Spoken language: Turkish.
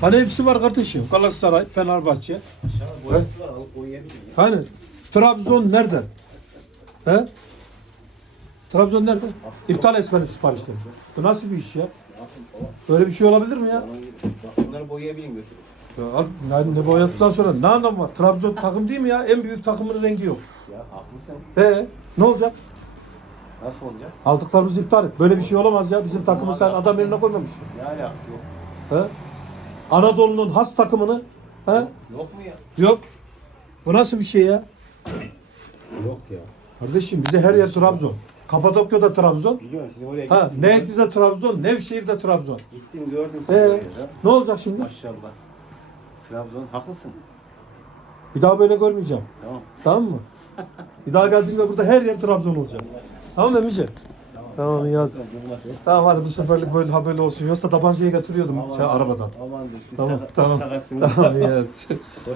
Hani hepsi var kardeşim. Galatasaray, Fenerbahçe. Aşağı boyası var alıp boyayabilirim ya. Hani Trabzon nerede? He? Trabzon nerede? İptal etmedim siparişleri. Bu nasıl bir iş ya? Böyle bir şey olabilir mi ya? Bak bunları boyayabilirim götürüp. Ya al, yani ne boyadıktan sonra ne anlamı var? Trabzon takım değil mi ya? En büyük takımın rengi yok. Ya haklısın. He, ne olacak? Nasıl olacak? Aldıklarımızı iptal et. Böyle bir şey olamaz ya. Bizim takımı sen adam yerine koymamışsın. Ne alaka yok. He? Anadolu'nun has takımını he? Yok mu ya? Yok. Bu nasıl bir şey ya? Yok ya. Kardeşim bize her yer Trabzon. Kapadokya'da Trabzon. Biliyorum sizin oraya Ha, gittim. Neydi'de Trabzon, Nevşehir'de Trabzon. Gittim gördüm sizi Ee, oraya da. ne olacak şimdi? Maşallah. Trabzon haklısın. Bir daha böyle görmeyeceğim. Tamam. Tamam mı? Bir daha geldiğimde burada her yer Trabzon olacak. Tamam mı Emice? Tamam. Durmasın. Tamam hadi bu seferlik böyle ha böyle olsun. Yoksa tabancayı götürüyordum şey, arabadan. Amandır siz Tamam, sakat, tamam. sakatsınız. Tamam hadi.